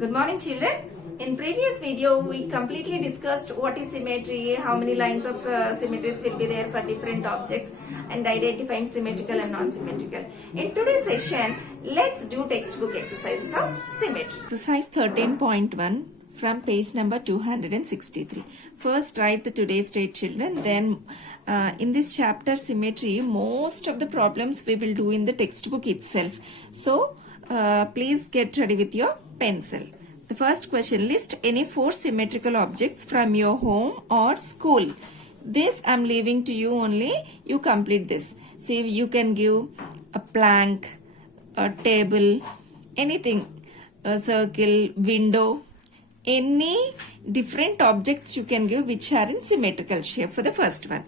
Good morning, children. In previous video, we completely discussed what is symmetry, how many lines of symmetries will be there for different objects, and identifying symmetrical and non-symmetrical. In today's session, let's do textbook exercises of symmetry. Exercise 13.1 from page number 263. First, write the today's date, children. Then, in this chapter, symmetry, most of the problems we will do in the textbook itself. So, please get ready with your pencil. The first question, list any 4 symmetrical objects from your home or school. This I am leaving to you only. You complete this. See, you can give a plank, a table, anything, a circle, window, any different objects you can give which are in symmetrical shape for the first one.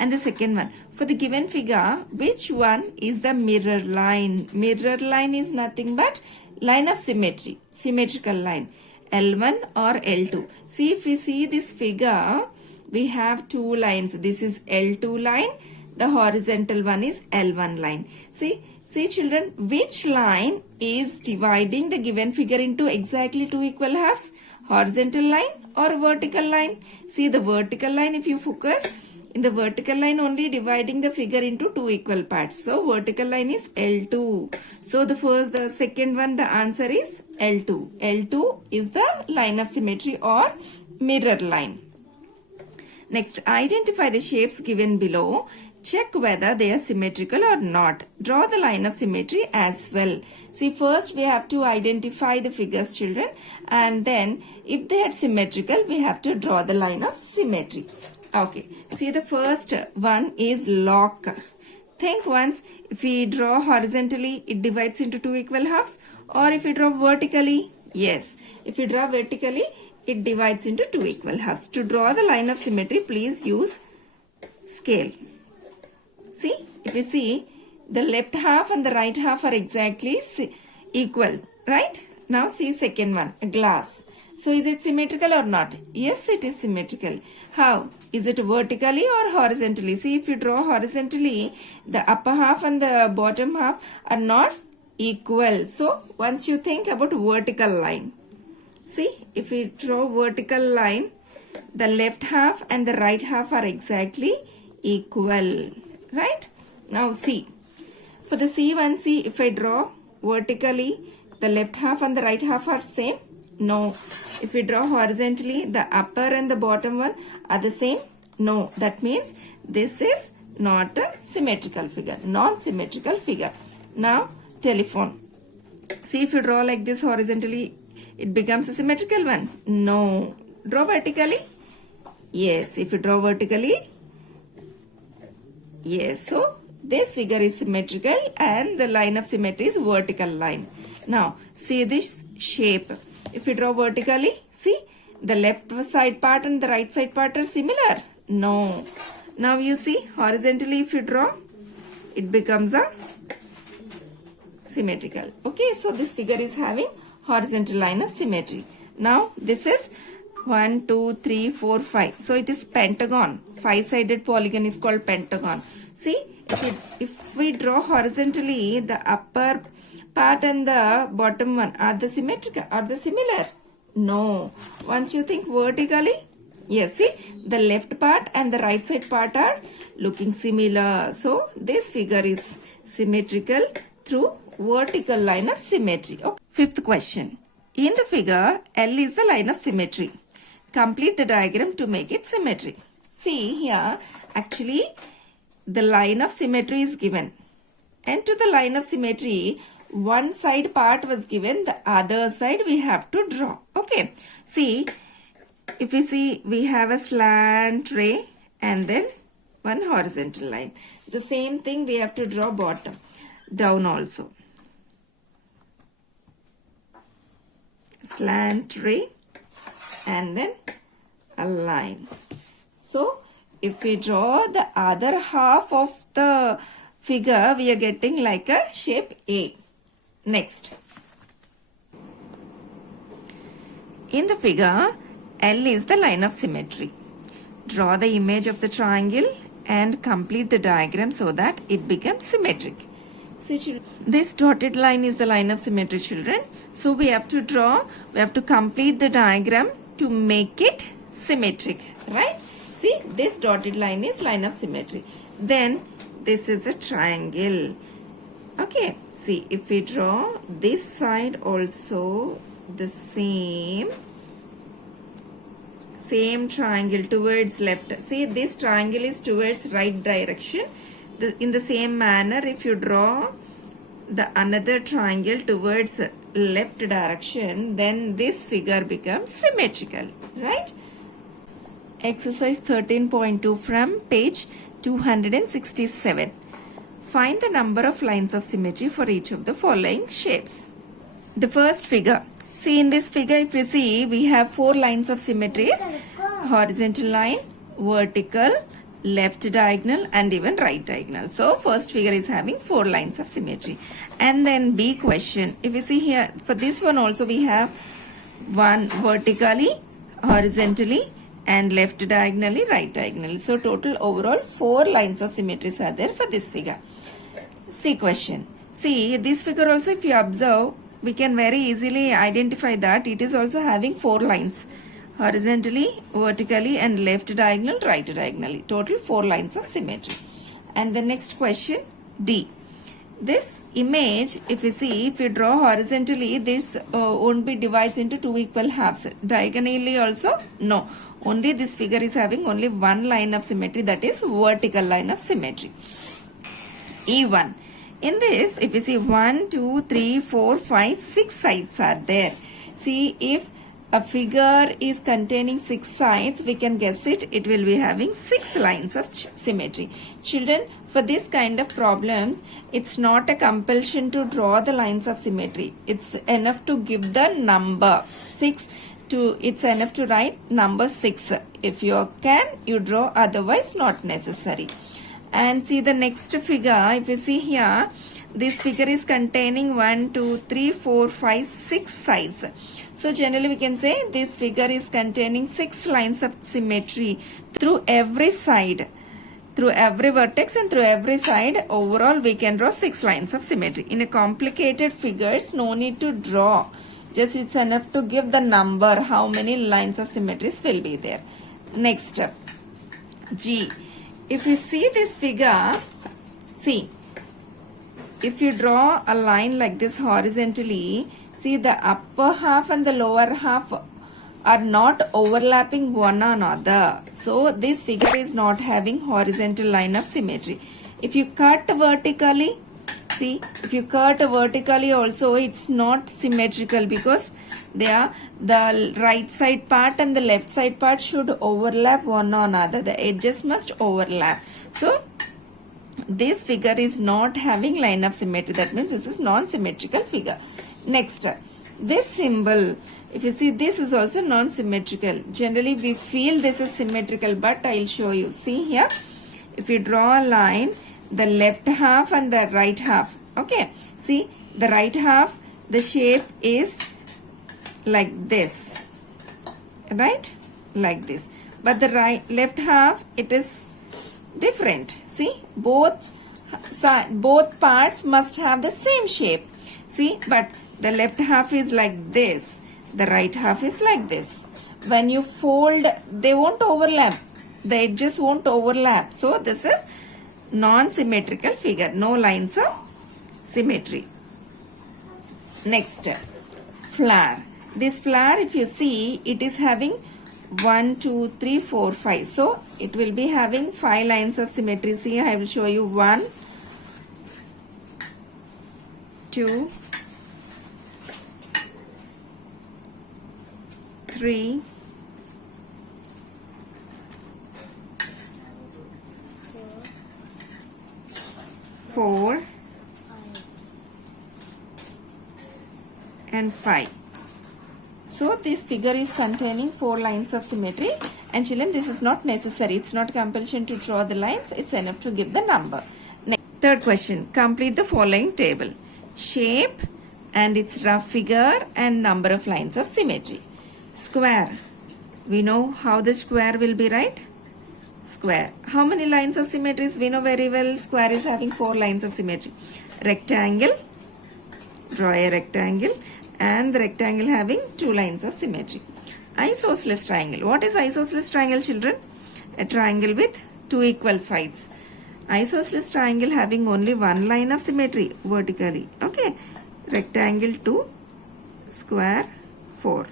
And the second one, for the given figure, which one is the mirror line? Mirror line is nothing but line of symmetry, symmetrical line, L1 or L2. See, if we see this figure, we have 2 lines. This is L2 line, the horizontal one is L1 line. See children, which line is dividing the given figure into exactly 2 equal halves? Horizontal line or vertical line? See, the vertical line, if you focus, in the vertical line only dividing the figure into 2 equal parts. So, vertical line is L2. So, the second one, the answer is L2. L2 is the line of symmetry or mirror line. Next, identify the shapes given below. Check whether they are symmetrical or not. Draw the line of symmetry as well. See, first we have to identify the figures, children, and then if they are symmetrical, we have to draw the line of symmetry. Okay, see, the first one is lock. Think once, if we draw horizontally, it divides into 2 equal halves, or if we draw vertically, yes, if we draw vertically, it divides into 2 equal halves. To draw the line of symmetry, please use scale. See, if you see, the left half and the right half are exactly equal, right? Now see second one, a glass. So is it symmetrical or not? Yes, it is symmetrical. How? Is it vertically or horizontally? See, if you draw horizontally, the upper half and the bottom half are not equal. So once you think about vertical line, see, if we draw vertical line, the left half and the right half are exactly equal, right? Now see, for the C1, see, if I draw vertically, the left half and the right half are same. No. If we draw horizontally, the upper and the bottom one are the same. No. That means this is not a symmetrical figure, non-symmetrical figure. Now, telephone. See, if you draw like this horizontally, it becomes a symmetrical one. No. Draw vertically. Yes. If you draw vertically, yes. So, this figure is symmetrical and the line of symmetry is vertical line. Now, see this shape. If you draw vertically, see, the left side part and the right side part are similar. No. Now you see, horizontally if you draw, it becomes a symmetrical. Okay, so this figure is having horizontal line of symmetry. Now this is 1, 2, 3, 4, 5. So it is pentagon. 5-sided polygon is called pentagon. See, if we draw horizontally, the upper part and the bottom one are the symmetrical, are the similar? No. Once you think vertically, yes, see, the left part and the right side part are looking similar. So this figure is symmetrical through vertical line of symmetry. Okay. Fifth question. In the figure, L is the line of symmetry. Complete the diagram to make it symmetric. See here, actually, the line of symmetry is given. And to the line of symmetry, one side part was given, the other side we have to draw. Okay. See, if we see, we have a slant ray and then one horizontal line. The same thing we have to draw bottom, down also. Slant ray and then a line. So, if we draw the other half of the figure, we are getting like a shape A. Next. In the figure, L is the line of symmetry. Draw the image of the triangle and complete the diagram so that it becomes symmetric. See, this dotted line is the line of symmetry, children. So we have to complete the diagram to make it symmetric, right? See, this dotted line is line of symmetry. Then this is a triangle. Okay, see, if we draw this side also the same triangle towards left. See, this triangle is towards right direction. In the same manner, if you draw the another triangle towards left direction, then this figure becomes symmetrical, right? Exercise 13.2 from page 267. Find the number of lines of symmetry for each of the following shapes. The first figure. See, in this figure, if you see, we have 4 lines of symmetries: horizontal line, vertical, left diagonal, and even right diagonal. So, first figure is having 4 lines of symmetry. And then B question. If you see here, for this one also we have one vertically, horizontally, and left diagonally, right diagonally. So, total overall 4 lines of symmetries are there for this figure. C question. See, this figure also, if you observe, we can very easily identify that it is also having 4 lines: horizontally, vertically, and left diagonal, right diagonally. Total 4 lines of symmetry. And the next question, D. This image, if you see, if you draw horizontally, this won't be divided into 2 equal halves. Diagonally also, no. Only this figure is having only 1 line of symmetry, that is vertical line of symmetry. E1. In this, if you see 1, 2, 3, 4, 5, 6 sides are there. See, if a figure is containing 6 sides, we can guess it will be having 6 lines of symmetry. Children, for this kind of problems, it's not a compulsion to draw the lines of symmetry. It's enough to give the number 6. It's enough to write number 6. If you can, you draw, otherwise not necessary. And see the next figure, if you see here, this figure is containing 1, 2, 3, 4, 5, 6 sides. So generally we can say this figure is containing 6 lines of symmetry through every side. Through every vertex and through every side, overall we can draw 6 lines of symmetry. In a complicated figures, no need to draw. Just it's enough to give the number, how many lines of symmetries will be there. Next, G. If you see this figure, see, if you draw a line like this horizontally, see the upper half and the lower half are not overlapping one another. So, this figure is not having horizontal line of symmetry. If you cut vertically, see, if you cut vertically also, it's not symmetrical because the right side part and the left side part should overlap one another. The edges must overlap. So, this figure is not having line of symmetry. That means this is non-symmetrical figure. Next, this symbol, if you see, this is also non-symmetrical. Generally, we feel this is symmetrical, but I'll show you. See here, if you draw a line, the left half and the right half. Okay, see, the right half, the shape is like this, right? Like this. But the left half, it is different. See, both parts must have the same shape. See, but the left half is like this, the right half is like this. When you fold, they won't overlap. The edges won't overlap. So, this is non-symmetrical figure. No lines of symmetry. Next, flower. This flower, if you see, it is having 1, 2, 3, 4, 5. So, it will be having 5 lines of symmetry. See, I will show you 1, 2, 3, 4, and 5. So this figure is containing 4 lines of symmetry, and children, this is not necessary. It's not compulsion to draw the lines. It's enough to give the number. Next, third question. Complete the following table. Shape and its rough figure and number of lines of symmetry. Square. We know how the square will be, right? Square. How many lines of symmetries? We know very well. Square is having 4 lines of symmetry. Rectangle. Draw a rectangle. and the rectangle having 2 lines of symmetry. Isosceles triangle. What is isosceles triangle, children? A triangle with 2 equal sides. Isosceles triangle having only 1 line of symmetry vertically. Okay. Rectangle 2, square 4.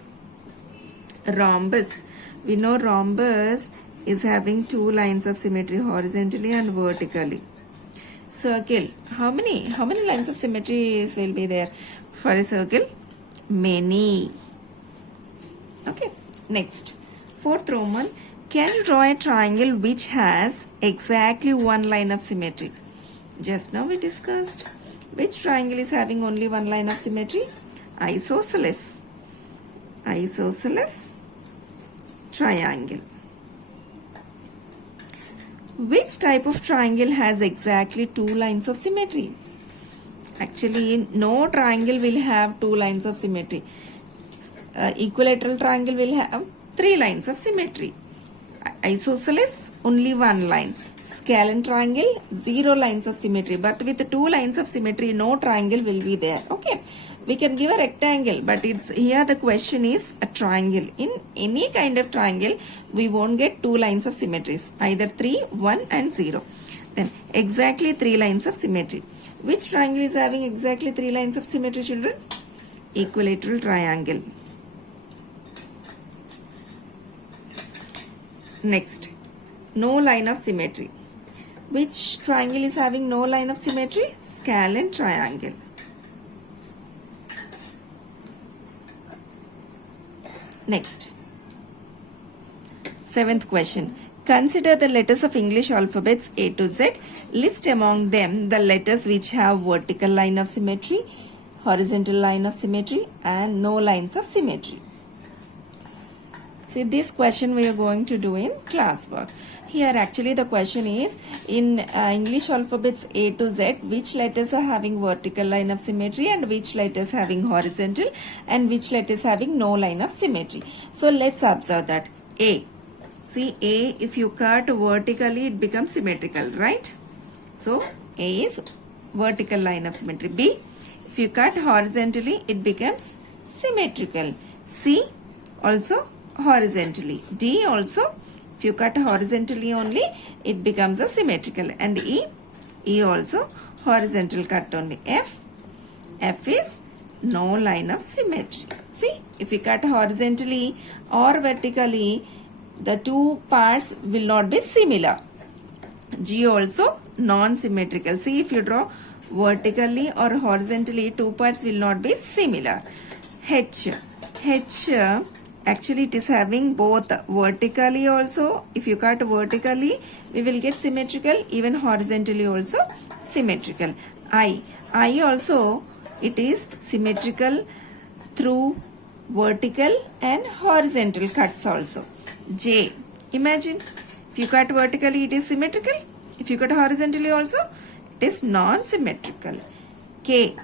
Rhombus. We know rhombus is having 2 lines of symmetry horizontally and vertically. Circle. How many lines of symmetries will be there for a circle? Many. Okay. Next. 4th Roman. Can you draw a triangle which has exactly 1 line of symmetry? Just now we discussed. Which triangle is having only 1 line of symmetry? Isosceles. Isosceles triangle. Which type of triangle has exactly 2 lines of symmetry? Actually, no triangle will have 2 lines of symmetry. Equilateral triangle will have 3 lines of symmetry. Isosceles, only 1 line. Scalene triangle, 0 lines of symmetry. But with 2 lines of symmetry, no triangle will be there. Okay. We can give a rectangle, but it's here the question is a triangle. In any kind of triangle, we won't get 2 lines of symmetries. Either 3, 1 and 0. Then exactly 3 lines of symmetry. Which triangle is having exactly 3 lines of symmetry, children? Equilateral triangle. Next, no line of symmetry. Which triangle is having no line of symmetry? Scalene triangle. Next, 7th question. Consider the letters of English alphabets A to Z. List among them the letters which have vertical line of symmetry, horizontal line of symmetry and no lines of symmetry. See, this question we are going to do in classwork. Here actually the question is in English alphabets A to Z, which letters are having vertical line of symmetry and which letters having horizontal and which letters having no line of symmetry. So let's observe that. A. See, A, if you cut vertically it becomes symmetrical, right? So A is vertical line of symmetry. B, if you cut horizontally it becomes symmetrical. C, also horizontally. D also, if you cut horizontally only, it becomes a symmetrical. And E also horizontal cut only. F is no line of symmetry. See, if you cut horizontally or vertically, the 2 parts will not be similar. G also non-symmetrical. See, if you draw vertically or horizontally, 2 parts will not be similar. H actually it is having both vertically also. If you cut vertically, we will get symmetrical, even horizontally also symmetrical. I also, it is symmetrical through vertical and horizontal cuts also. J, imagine, if you cut vertically it is symmetrical, if you cut horizontally also it is non-symmetrical. K,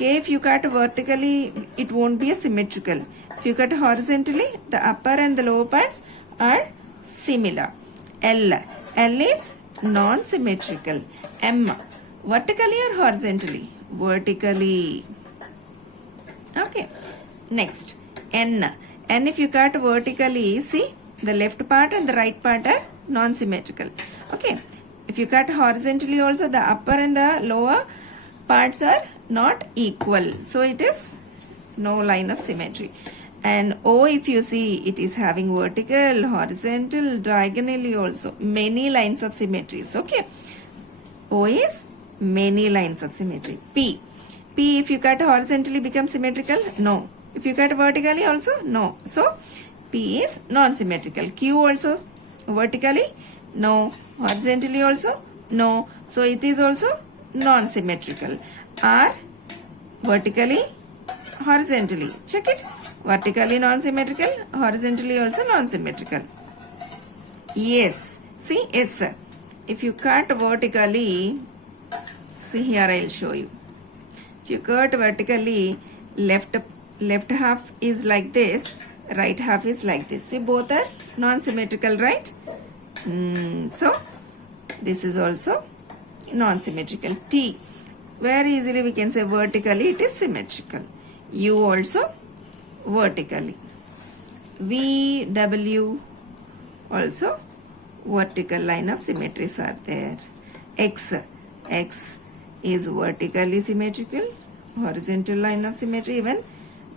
if you cut vertically it won't be a symmetrical. If you cut horizontally, the upper and the lower parts are similar. L is non-symmetrical. M, vertically or horizontally? Vertically. Okay. Next, N if you cut vertically, see, the left part and the right part are non-symmetrical. Okay. If you cut horizontally also, the upper and the lower parts are not equal. So it is no line of symmetry. And O, if you see, it is having vertical, horizontal, diagonally also. Many lines of symmetries. Okay. O is many lines of symmetry. P, if you cut horizontally becomes symmetrical? No. If you cut vertically also? No. So, P is non-symmetrical. Q also vertically? No. Horizontally also? No. So, it is also non-symmetrical. R, vertically, horizontally. Check it. Vertically non-symmetrical, horizontally also non-symmetrical. S, see, S. If you cut vertically, see here I will show you. If you cut vertically, left half is like this, right half is like this. See, both are non-symmetrical, right? So, this is also non-symmetrical. T, very easily we can say vertically it is symmetrical. U also vertically. VW also vertical line of symmetries are there. X is vertically symmetrical, horizontal line of symmetry, even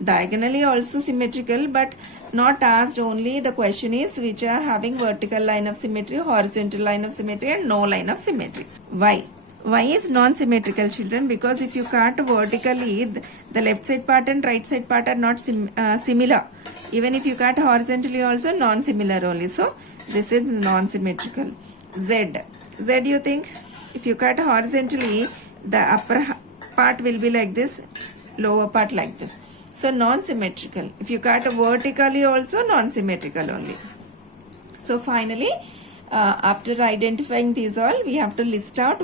diagonally also symmetrical, but not asked. Only the question is which are having vertical line of symmetry, horizontal line of symmetry, and no line of symmetry. Y is non-symmetrical, children, because if you cut vertically, the left side part and right side part are not similar. Even if you cut horizontally also non-similar only. So this is non-symmetrical. Z you think if you cut horizontally, the upper part will be like this, lower part like this. So non-symmetrical. If you cut vertically also non-symmetrical only. So finally, after identifying these all, we have to list out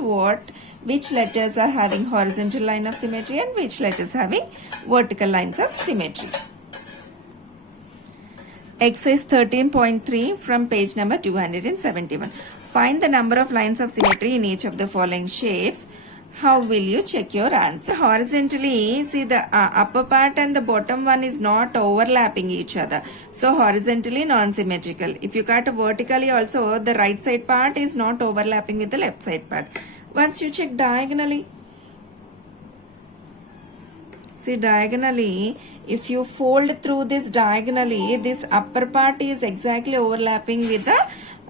which letters are having horizontal line of symmetry and which letters having vertical lines of symmetry. Exercise 13.3 from page number 271. Find the number of lines of symmetry in each of the following shapes. How will you check your answer? Horizontally, see the upper part and the bottom one is not overlapping each other. So horizontally non-symmetrical. If you cut vertically also, the right side part is not overlapping with the left side part. Once you check diagonally, see diagonally, if you fold through this diagonally, this upper part is exactly overlapping with the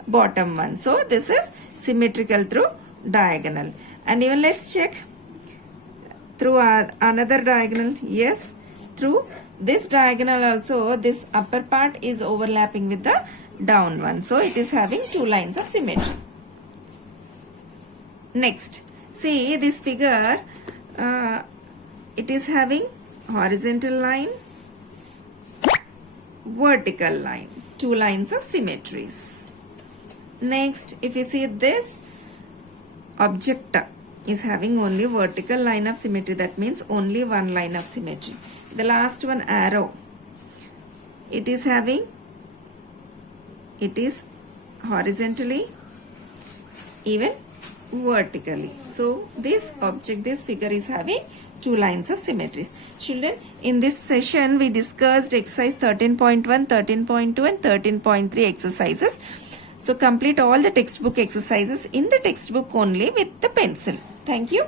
bottom one. So this is symmetrical through diagonal. And even let's check through another diagonal. Yes, through this diagonal also, this upper part is overlapping with the down one. So it is having two lines of symmetry. Next, see this figure, it is having horizontal line, vertical line, two lines of symmetries. Next, if you see this object is having only vertical line of symmetry, that means only one line of symmetry. The last one, arrow, it is horizontally, even vertically. So this object, this figure is having two lines of symmetries. Children, in this session we discussed exercise 13.1, 13.2 and 13.3 exercises. So complete all the textbook exercises in the textbook only with the pencil. Thank you.